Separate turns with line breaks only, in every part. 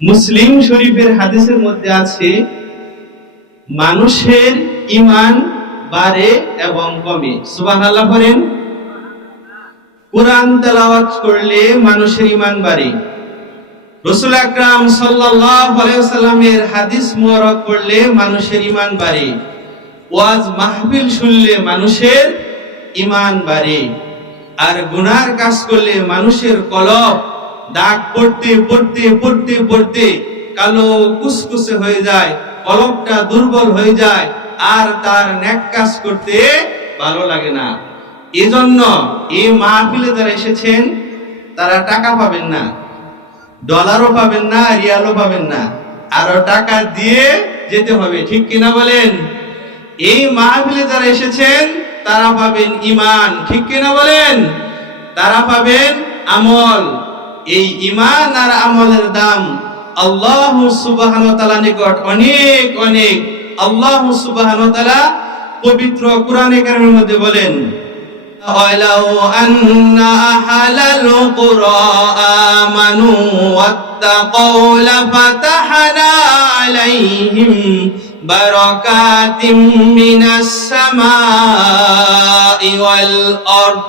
মুসলিম শরীফের হাদিসের মধ্যে আছে, মানুষের ইমান বাড়ে এবং কমে। সুবাহ আল্লাহ করেন কোরআন তেলাওয়াত করলে মানুষের ইমান বাড়ে। রসুল আকরাম সাল্লামের হাদিস মুবারক পড়লে মানুষের ইমান বাড়ে। ওয়াজ মাহফিল শুনলে মানুষের ইমান বাড়ে। আর গুনার কাজ করলে মানুষের কলব দাগ পড়তে পড়তে পড়তে পড়তে কালো কুসকুসে হয়ে যায় কলবটা দুর্বল হয়ে যায়, আর তার ন্যাক কাজ করতে ভালো লাগে না। এজন্য এই মাহফিলে যারা এসেছেন, তারা টাকা পাবেন না ডলারও পাবেন না, রিয়ালও পাবেন না, আরও টাকা দিয়ে যেতে হবে, ঠিক কিনা বলেন? এই মাহফিলে যারা এসেছেন, তারা পাবেন ইমান ঠিক কিনা বলেন? তারা পাবেন আমল। এই ইমান আর আমলের দাম আল্লাহ সুবাহন তালা নিকট অনেক অনেক আল্লাহ সুবাহন তালা পবিত্র কোরআনে কারিমের মধ্যে বলেন ولو أن أهل القرى آمنوا واتقوا لفتحنا عليهم بركات من السماء والأرض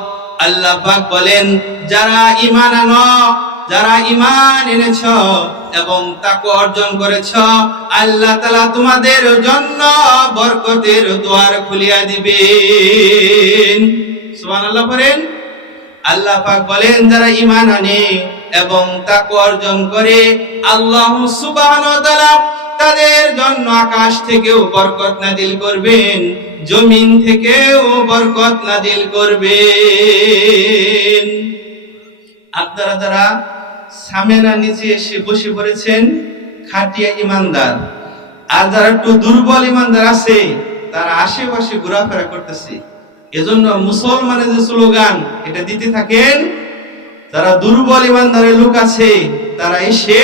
আল্লাহ পাক বলেন, যারা ইমান আনো, যারা ঈমান এনেছ এবং তাকে অর্জন করেছ, আল্লাহ তালা তোমাদের জন্য বরকতের দুয়ার খুলিয়া দিবেন। সুবহানাল্লাহ করেন আল্লাহ পাক বলেন, যারা ইমান আনে এবং তাকে অর্জন করে আল্লাহ ওয়া তাদের জন্য আকাশ থেকেও বরকত নাজিল করবেন, জমিন থেকেও বরকত নাজিল করবেন। আপনারা যারা সামেনা নিচে এসে বসে পড়েছেন, খাটিয়া ইমানদার, আর যারা একটু দুর্বল ইমানদার আছে, তারা আশেপাশে ঘোরাফেরা করতেছে। এজন্য মুসলমানের যে স্লোগান, এটা দিতে থাকেন যারা দুর্বল ইমানদারের লোক আছে, তারা এসে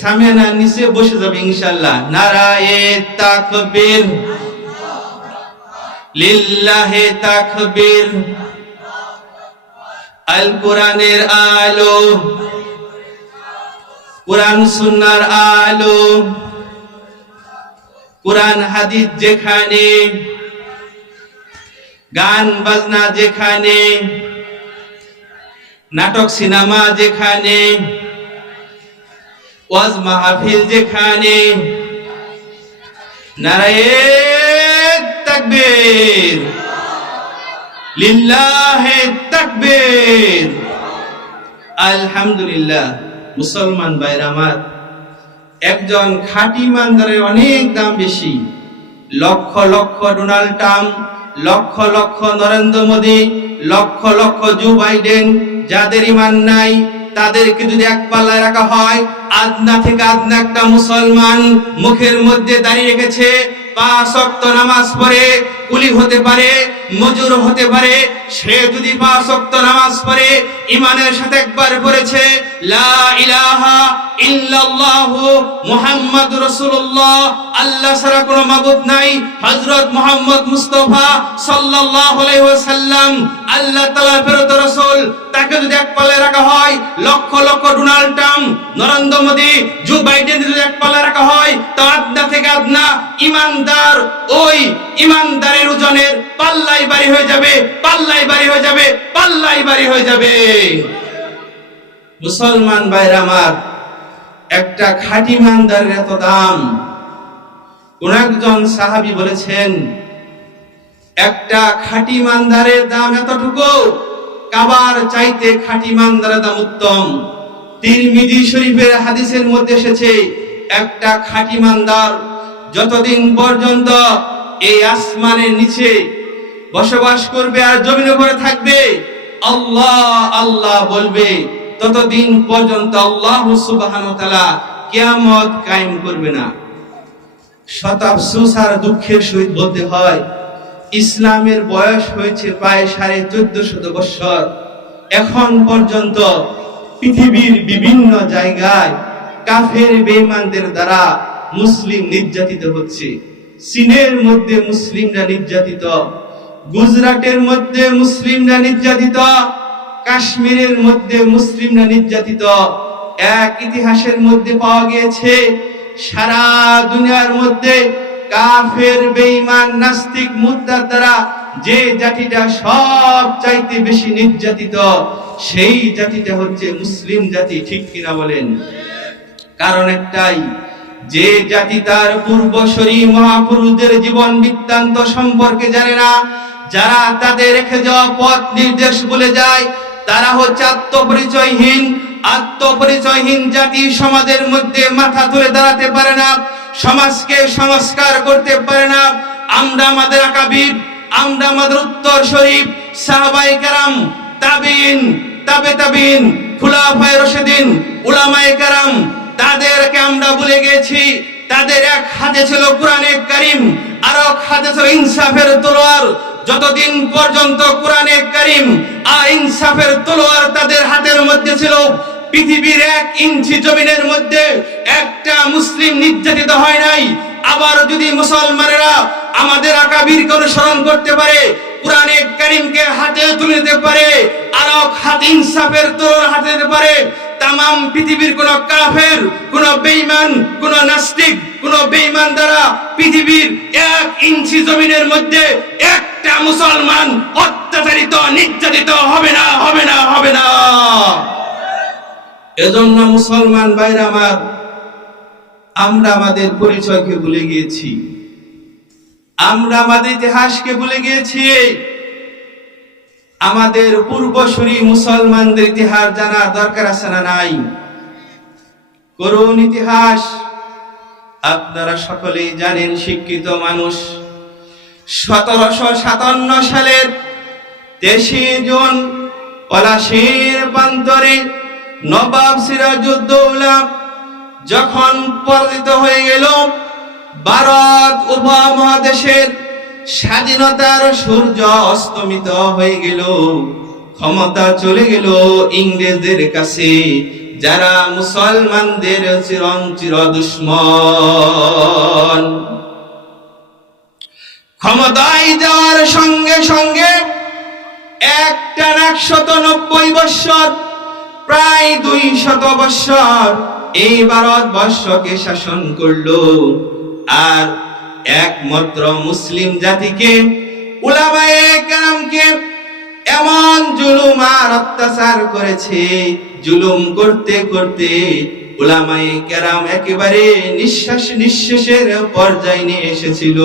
সামেনার নিচে বসে যাবে ইনশাল্লাহ নারায়ে তাকবীর। লিল্লাহে তাকবীর। আল কোরআনের আলো। কোরআন সুন্নার আলো। কোরআন হাদিস যেখানে, গান বাজনা যেখানে নাটক সিনেমা যেখানে, ওয়াজ মাহফিল যেখানে নারায়ে তাকবীর, লিল্লাহে তাকবীর। আলহামদুলিল্লাহ, মুসলমান ভাইরা আমার, একজন খাঁটি ইমানদারের অনেক দাম বেশি। Lakh lakh Donald Trump, lakh lakh Narendra Modi, lakh lakh Joe Biden যাদের ইমান নাই, তাদেরকে যদি এক পাল্লায় রাখা হয়, আদনা থেকে আদনা একটা মুসলমান মুখের মধ্যে দাঁড়িয়ে রেখেছে, পাঁচ শক্ত নামাজ পড়ে, কুলি হতে পারে মজুর হতে পারে, সে যদি পাঁচ নামাজ পড়ে ইমানের সাথে একবার পড়েছে, লা ইলাহা ইল্লাল্লাহ মুহাম্মদ রাসূলুল্লাহ, আল্লাহ ছাড়া কোনো মাবুদ নাই। হযরত মুহাম্মদ মুস্তাফা সাল্লাল্লাহু আলাইহি ওয়াসাল্লাম, আল্লাহ তাআলা ফেরত রাসূল, তাকে যদি এক রাখা হয়, lakh lakh Donald Trump, Narendra Modi, Joe Biden যদি এক পাল্লায় রাখা হয়, তো আদনা থেকে আদনা, ইমানদার ওই ইমানদারের ওজনের পাল্লাই বাড়ি হয়ে যাবে, পাল্লাই বাড়ি হয়ে যাবে, পাল্লাই বাড়ি হয়ে যাবে। মুসলমান ভাইরা আমার, একটা খাঁটি ইমানদারের এত দাম। কোন একজন সাহাবী বলেছেন, একটা খাঁটি ইমানদারের দাম এতটুকু, কাবার চাইতে খাঁটি ইমানদারের দাম উত্তম। তিরমিজি শরীফের হাদিসের মধ্যে এসেছে, একটা খাঁটি ইমানদার যতদিন পর্যন্ত এই আসমানের নিচে বসবাস করবে আর জমির উপরে থাকবে। আল্লাহ আল্লাহ বলবে, ততদিন পর্যন্ত আল্লাহ সুবহানাহু ওয়া তাআলা কিয়ামত কায়েম করবে না। শতাফসুস আর দুঃখের সহিত বলতে হয়, ইসলামের বয়স হয়েছে প্রায় সাড়ে চোদ্দ শত বৎসর। এখন পর্যন্ত পৃথিবীর বিভিন্ন জায়গায় কাফের বেঈমানদের দ্বারা মুসলিম নির্যাতিত হচ্ছে। চীনের মধ্যে মুসলিমরা নির্যাতিত। গুজরাটের মধ্যে মুসলিমরা নির্যাতিত, কাশ্মীরের মধ্যে মুসলিমরা নির্যাতিত। এক ইতিহাসের মধ্যে পাওয়া গিয়েছে, সারা দুনিয়ার মধ্যে কাফের, বেঈমান, নাস্তিক মুদ্রার দ্বারা যে জাতিটা সব চাইতে বেশি নির্যাতিত, সেই জাতিটা হচ্ছে মুসলিম জাতি, ঠিক কিনা বলেন? কারণ একটাই, যে জাতি তার পূর্বসরী মহাপুরুষদের জীবন বৃত্তান্ত সম্পর্কে জানে না যারা তাদের রেখে যাওয়া পথ নির্দেশ বলে যায়, তারা হচ্ছে আত্মপরিচয়হীন। আত্মপরিচয়হীন জাতি সমাজের মধ্যে মাথা তুলে দাঁড়াতে পারে না, সমাজকে সংস্কার করতে পারে না। আমরা আমাদের আকাবির আমরা আমাদের উত্তর শরীফ সাহাবাই কারাম তাবিন তাবে তাবিন খুলাফায়ে রশিদিন, উলামায়ে কারাম, তাদেরকে আমরা ভুলে গেছি তাদের এক হাতে ছিল কোরআনে কারিম, আর এক হাতে ছিল ইনসাফের তলোয়ার। যতদিন পর্যন্ত কোরআনে কারিম আর তলোয়ার তাদের হাতের মধ্যে ছিল, পৃথিবীর এক ইঞ্চি জমিনের মধ্যে একটা মুসলিম নির্যাতিত হয় নাই। আবার যদি মুসলমানেরা আমাদের আকাবিরকে অনুসরণ করতে পারে, কোরআনে কারিমকে হাতে তুলে নিতে পারে আর এক হাত ইনসাফের তোর হাতে নিতে পারে তামাম পৃথিবীর কোন কাফের, কোন বেইমান কোন নাস্তিক, কোন বেইমান দ্বারা পৃথিবীর এক ইঞ্চি জমিনের মধ্যে একটা মুসলমান অত্যাচারিত, নির্যাতিত হবে না হবে না হবে না। এজন্য মুসলমান ভাইরা আমার, আমরা আমাদের পরিচয়কে ভুলে গিয়েছি। আমরা আমাদের ইতিহাসকে ভুলে গিয়েছি। আমাদের পূর্বসূরি মুসলমানদের ইতিহাস জানা দরকার আছে না নাই? করুন ইতিহাস। আপনারা সকলেই জানেন, শিক্ষিত মানুষ। সতেরোশো সাতান্ন সালের তেইশে জুন, পলাশির প্রান্তরে নবাব সিরাজউদ্দৌলা যখন পরাজিত হয়ে গেল, ভারত উপমহাদেশের স্বাধীনতার সূর্য অস্তমিত হয়ে গেল। ক্ষমতা চলে গেল ইংরেজদের কাছে, যারা মুসলমানদের চিরঞ্চির দুশ্মন। ক্ষমতায় যাওয়ার সঙ্গে সঙ্গে একটা একশত নব্বই বৎসর, প্রায় দুই শত বৎসর এই ভারতবর্ষকে শাসন করল। আর একমাত্র মুসলিম জাতিকে, উলামায়ে কেরামকে এমন জুলুম আর অত্যাচার করেছে, জুলুম করতে করতে উলামায়ে কেরাম একেবারে নিঃশ্বাস নিঃশ্বাসের পর্যায়ে নিয়ে এসেছিল।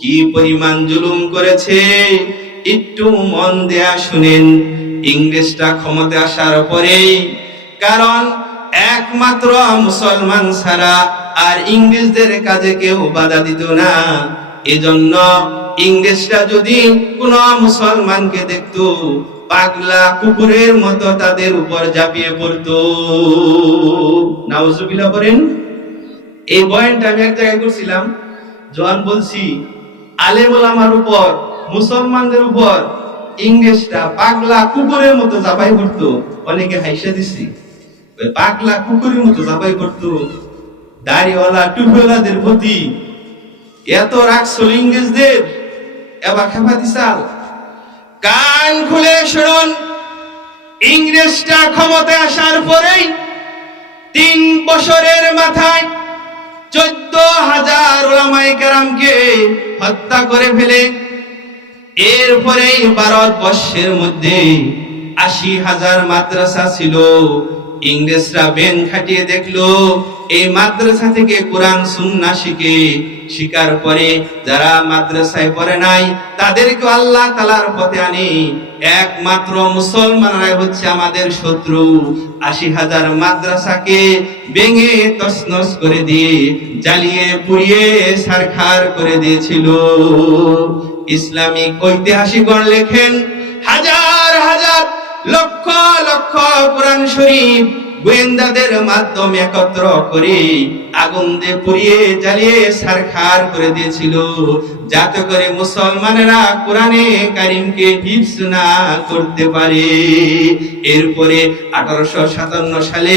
কি পরিমাণ জুলুম করেছে? একটু মন দেয়া শুনেন, ইংরেজটা ক্ষমতা আসার পরেই, কারণ একমাত্র মুসলমান ছাড়া আর ইংরেজদের কাজে কেউ বাধা দিত না। এজন্য ইংরেজরা যদি কোন মুসলমানকে দেখতো, পাগলা কুকুরের মতো তাদের উপর ঝাঁপিয়ে পড়তো। নাউজুবিল্লাহ করেন এই বয়ানটা আমি এক জায়গায় করছিলাম। যখন বলছি, আলেম ওলামার উপর, মুসলমানদের উপর ইংরেজটা পাগলা কুকুরের মতো জাবাই করতো অনেকে হাইসা দিছি। পাগলা কুকুরের মতো জাবাই করতো দাড়িওয়ালা টুপিওয়ালাদের প্রতি এত রাগ ছিল ইংরেজদের? এবার খেপা দিসাল কান খুলে শুনুন, ইংরেজটা ক্ষমতায় আসার পরেই তিন বছরের মাথায় চোদ্দ হাজার ওলামাই কেরামকে হত্যা করে ফেলে। এরপরেই ভারতবর্ষের মধ্যে আশি হাজার মাদ্রাসা ছিল। ইংরেজরা বেন খাটিয়ে দেখল, এই মাদ্রাসা থেকে কোরআন, সুন্না শিখে শিকার পরে যারা মাদ্রাসায় পড়ে নাই, তাদেরকে আল্লাহ তালার পথে আনে। একমাত্র মুসলমানরাই হচ্ছে আমাদের শত্রু। আশি হাজার মাদ্রাসাকে ভেঙে তসনস করে দিয়ে, জ্বালিয়ে, পুড়িয়ে, সারখার করে দিয়েছিল। ইসলামিক ঐতিহাসিকগণ লেখেন, হাজার লক্ষ লক্ষ কোরআন শরীফ গোয়েন্দাদের মাধ্যমে একত্র করে আগুন দিয়ে পুড়িয়ে জ্বালিয়ে সারখার করে দিয়েছিল। যাতে করে মুসলমানেরা কোরআনে কারিমকে হিফস না করতে পারে। এরপরে আঠারোশো সাতান্ন সালে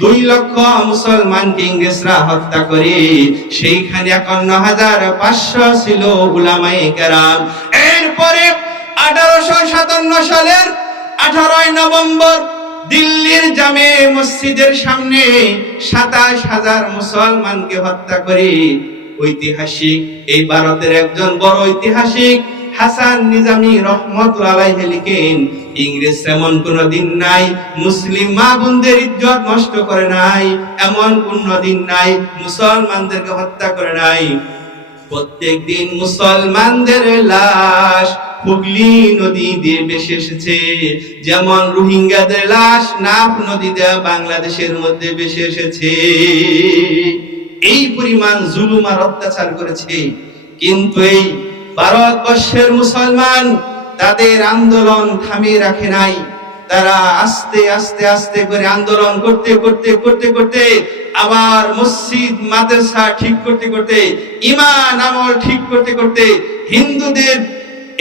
দুই লক্ষ মুসলমানকে ইংরেজরা হত্যা করে, সেইখানে একান্ন হাজার পাঁচশো ছিল উলামায়ে কেরাম। এরপরে আঠারোশো সাতান্ন সালের আঠারোই নভেম্বর দিল্লির জামে মসজিদের সামনে সাতাশ হাজার মুসলমানকে হত্যা করে ঐতিহাসিক, এই ভারতের একজন বড় ঐতিহাসিক হাসান নিজামী রহমতুল্লাহ লিখেন, ইংরেজ এমন কোন দিন নাই, মুসলিম মা বোনদের ইজ্জত নষ্ট করে নাই, এমন কোন দিন নাই মুসলমানদেরকে হত্যা করে নাই। প্রত্যেক দিন মুসলমানদের লাশ হুগলি নদী দিয়ে ভেসে এসেছে। যেমন রোহিঙ্গাদের লাশ নাফ নদী দিয়ে বাংলাদেশের মধ্যে ভেসে এসেছে। এই পরিমাণ জুলুম আর অত্যাচার করেছে। কিন্তু এই ভারতবর্ষের মুসলমান তাদের আন্দোলন থামিয়ে রাখে নাই। তারা আস্তে আস্তে আস্তে করে আন্দোলন করতে করতে করতে করতে আবার মসজিদ, মাদ্রাসা ঠিক করতে করতে, ইমান, আমল ঠিক করতে করতে হিন্দুদের,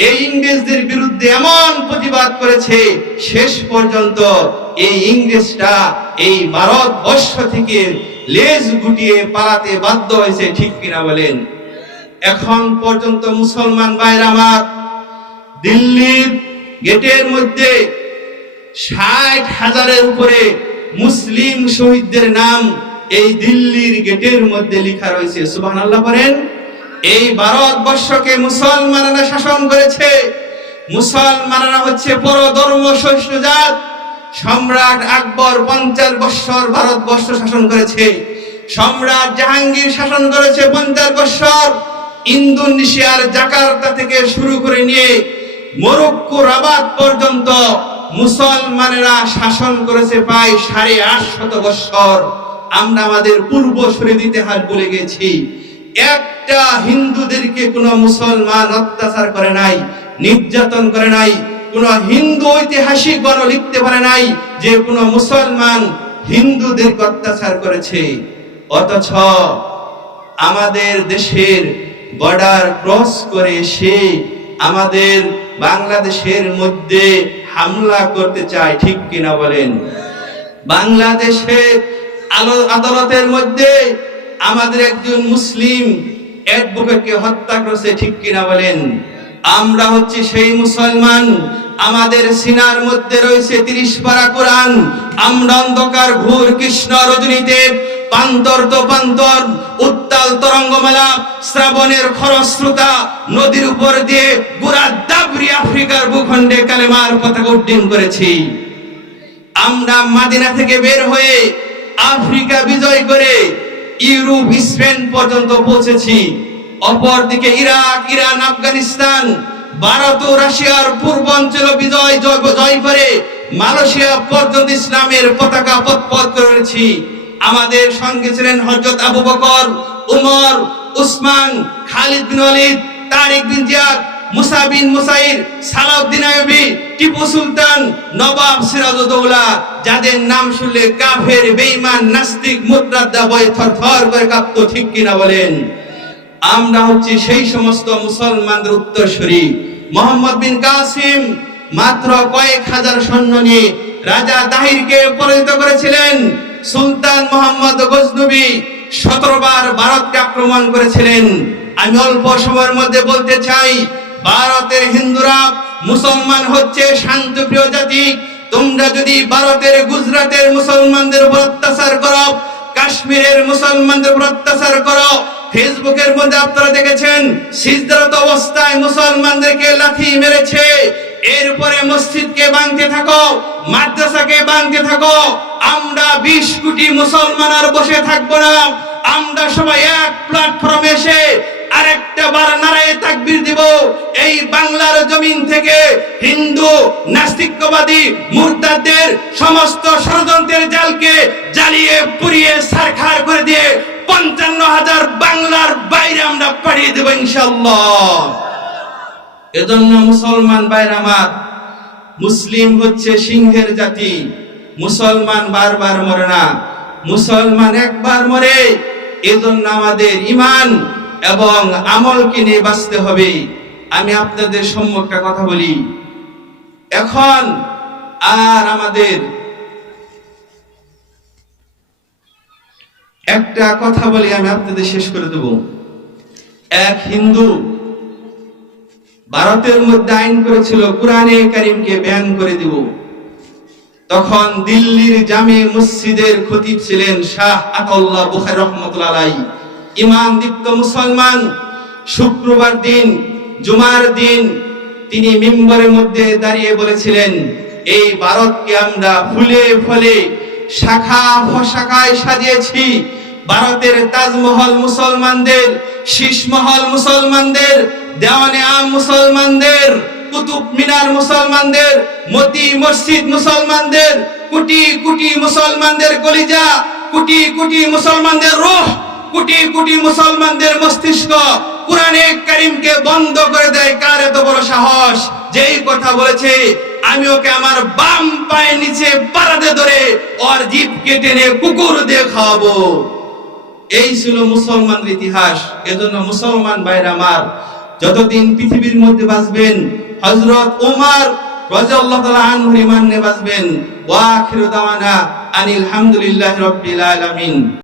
এই ইংরেজদের বিরুদ্ধে এমন প্রতিবাদ করেছে, শেষ পর্যন্ত এই ইংরেজটা এই ভারতবর্ষ থেকে লেজ গুটিয়ে পালাতে বাধ্য হয়েছে, ঠিক কিনা বলেন? এখন পর্যন্ত মুসলমান ভাইরা আমার, দিল্লির গেটের মধ্যে ষাট হাজারের উপরে মুসলিম শহীদদের নাম এই দিল্লির গেটের মধ্যে লেখা রয়েছে সুবাহ আল্লাহ করেন এই ভারতবর্ষকে মুসলমানরা শাসন করেছে। মুসলমানরা হচ্ছে পরধর্ম সহিষ্ণু জাত। সম্রাট আকবর পঞ্চাশ বৎসর ভারতবর্ষ শাসন করেছে। সম্রাট জাহাঙ্গীর শাসন করেছে পঞ্চাশ বৎসর। ইন্দোনেশিয়ার জাকার্তা থেকে শুরু করে নিয়ে মরক্কো রাবাত পর্যন্ত মুসলমানেরা শাসন করেছে প্রায় সাড়ে আট শত বৎসর। আমরা আমাদের পূর্ব সরে দিতে হাত বলে গেছি। একটা হিন্দুদেরকে কোন মুসলমান অত্যাচার করে নাই, নির্যাতন করে নাই, কোন হিন্দু ঐতিহাসিক গণ লিখতে পারে নাই যে কোন মুসলমান হিন্দুদের অত্যাচার করেছে। অথচ আমাদের দেশের বর্ডার ক্রস করে সে আমাদের বাংলাদেশের মধ্যে হামলা করতে চায়, ঠিক কিনা বলেন? বাংলাদেশের আদালতের মধ্যে আমাদের একজন মুসলিম অ্যাডভোকেটকে হত্যা করেছে, ঠিক কিনা বলেন? আমরা হচ্ছে সেই মুসলমান, আমাদের সিনার মধ্যে রয়েছে তিরিশ পারা কোরআন, আমরা অন্ধকার, ঘোর, কৃষ্ণ, রজনীতে পান্তর তো পান্তর উত্তাল তরঙ্গমেলা, শ্রাবণের খরস্রোতা, নদীর উপর দিয়ে গোড়া দাবরি আফ্রিকার ভূখণ্ডে কালেমার পতাকা উড্ডীন করেছি। আমরা মাদিনা থেকে বের হয়ে আফ্রিকা বিজয় করে ইউরোপ, স্পেন পর্যন্ত পৌঁছেছি। অপরদিকে ইরাক, ইরান, আফগানিস্তান, ভারত ও রাশিয়ার পূর্বাঞ্চল বিজয় জয় করে মালয়েশিয়া পর্যন্ত ইসলামের পতাকা পথপথ করেছি। আমাদের সঙ্গে ছিলেন হযরত আবু বকর, উমর, উসমান, খালিদ বিন ওয়ালিদ, তারিক বিন জিয়াদ মুসা বিন মুসাইর, সালাউদ্দিন আইয়ুবী, টিপু সুলতান, নবাব সিরাজউদ্দৌলা, যাদের নাম শুনলে কাফের, বেঈমান, নাস্তিক মুদ্রাদ্দা বয় থরথর করে কাঁপতো, ঠিক কিনা বলেন? আমরা হচ্ছে সেই সমস্ত মুসলমানদের উত্তরসূরি। মোহাম্মদ বিন কাসিম মাত্র কয়েক হাজার সৈন্য নিয়ে রাজা দাহিরকে পরাজিত করেছিলেন। সুলতান মোহাম্মদ গজনবী সতেরো বার ভারতকে আক্রমণ করেছিলেন। আমি অল্প সময়ের মধ্যে বলতে চাই ভারতের হিন্দুরা মুসলমান হচ্ছে শান্তপ্রিয় জাতি। তোমরা যদি ভারতের, গুজরাটের মুসলমানদের উপর অত্যাচার করো, কাশ্মীরের মুসলমানদের উপর অত্যাচার করো, ফেসবুকের মধ্যে আপনারা দেখেছেন, সিজদারত অবস্থায় মুসলমানদেরকে লাথি মেরেছে। এরপরে মসজিদকে ভাঙতে থাকো, মাদ্রাসাকে ভাঙতে থাকো, আমরা বিশ কোটি মুসলমান আর বসে থাকব না। আমরা সবাই এক প্ল্যাটফর্মে এসে আরেকটা বার নারায়ে তাকবীর দিব। এই বাংলার জমিন থেকে হিন্দু, নাস্তিকবাদী মুরতাদের সমস্ত ষড়যন্ত্রের জালকে জ্বালিয়ে পুড়িয়ে সারখার করে দিয়ে পঞ্চান্ন হাজার বাংলার বাইরে আমরা পাঠিয়ে দেব ইনশাল্লাহ এজন্য মুসলমান বাইরে আমার, মুসলিম হচ্ছে সিংহের জাতি। মুসলমান বারবার মরে না। মুসলমান একবার মরে, এজন্য আমাদের ইমান এবং আমলকে নিয়ে বাঁচতে হবে। আমি আপনাদের সম্মুখে কথা বলি। এখন আর আমাদের একটা কথা বলি, আমি আপনাদের শেষ করে দেব। এক হিন্দু ভারতের মধ্যে আইন করেছিল, কোরআনে কারিমকে ব্যান করে দিব। তখন দিল্লির জামে মসজিদের খতিব ছিলেন শাহ আতাউল্লাহ বুখারী রহমাতুল্লাহ আলাই ইমান দীপ্ত মুসলমান, শুক্রবার দিন, জুমার দিন, তিনি মিম্বরের মধ্যে দাঁড়িয়ে বলেছিলেন, এই ভারতকে আমরা ফুলে ফলে, শাখা ফশাখায় সাজিয়েছি। ভারতের তাজমহল মুসলমানদের, শীষমহল মুসলমানদের, দেওয়ানে আম মুসলমানদের, কুতুব মিনার মুসলমানদের, মতি মসজিদ মুসলমানদের, কোটি কোটি মুসলমানদের কলিজা, কোটি কোটি মুসলমানদের রূহ কোটি কোটি মুসলমানদের মস্তিষ্ক কোরআনে কারিমকে বন্ধ করে দেয়। কার এত বড় সাহস? যেই কথা বলেছে, আমি ওকে আমার বাম পায়ের নিচে পারাতে ধরে ওর জিপ কেটে নিয়ে কুকুর দিয়ে খাওয়াবো। এই ছিল মুসলমানের ইতিহাস। এজন্য মুসলমান ভাইরা আমার, যতদিন পৃথিবীর মধ্যে বাঁচবেন, হযরত ওমর রাদিয়াল্লাহু তাআলা আনহু ইমান নিয়ে বাঁচবেন। ওয়া আখিরু দাওয়ানা আনিল হামদুলিল্লাহি রাব্বিল আলামিন।